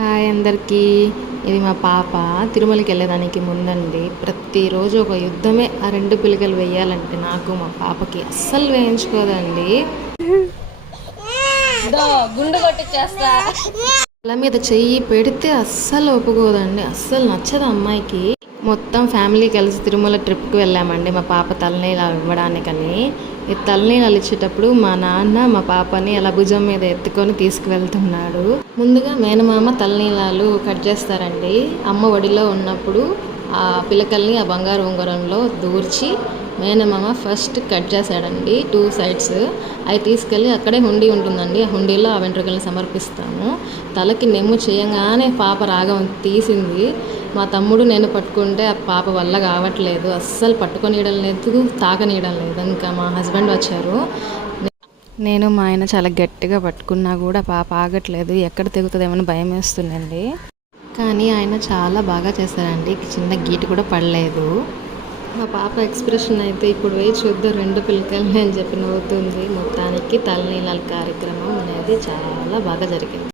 Hi అందరికీ. ఇది మా పాప తిరుమలకి వెళ్ళేదానికి ముందండి. ప్రతిరోజు ఒక యుద్ధమే. ఆ 2 పిలకలు వేయాలంటే నాకు మా పాపకి అస్సలు వేయించుకోదండి. గుండు కొట్టిచ్చేస్తా. తల మీద చెయ్యి పెడితే అస్సలు ఒప్పుకోదండి. అస్సలు నచ్చదు అమ్మాయికి. మొత్తం ఫ్యామిలీ కలిసి తిరుమల ట్రిప్కి వెళ్ళామండి మా పాప తలనీలాలు ఇవ్వడానికని. ఈ తలనీలాలు ఇచ్చేటప్పుడు మా నాన్న మా పాపని అలా భుజం మీద ఎత్తుకొని తీసుకువెళ్తున్నాడు. ముందుగా మేనమామ తలనీలాలు కట్ చేస్తారండి. అమ్మ ఒడిలో ఉన్నప్పుడు ఆ పిలకల్ని ఆ బంగారు ఉంగరంలో దూర్చి మేనమామ ఫస్ట్ కట్ చేశాడండి 2 సైడ్స్. అవి తీసుకెళ్ళి అక్కడే హుండీ ఉంటుందండి. ఆ హుండీలో ఆ వెంట్రుకల్ని సమర్పిస్తాము. తలకి నెమ్ము చేయంగానే పాప రాగం తీసింది. మా తమ్ముడు నేను పట్టుకుంటే ఆ పాప వల్ల కావట్లేదు. అస్సలు పట్టుకొనియడం లేదు, తాకనీయడం లేదు. ఇంకా మా హస్బెండ్ వచ్చారు. నేను మా ఆయన చాలా గట్టిగా పట్టుకున్నా కూడా పాప ఆగట్లేదు. ఎక్కడ తెగుతుందేమని భయం వేస్తుందండి. కానీ ఆయన చాలా బాగా చేశారండి. చిన్న గీటు కూడా పడలేదు. మా పాప ఎక్స్ప్రెషన్ అయితే ఇప్పుడు వేయి చూద్దాం 2 పిలకల్ని అని చెప్పి నవ్వుతుంది. మొత్తానికి తలనీలాల కార్యక్రమం అనేది చాలా బాగా జరిగింది.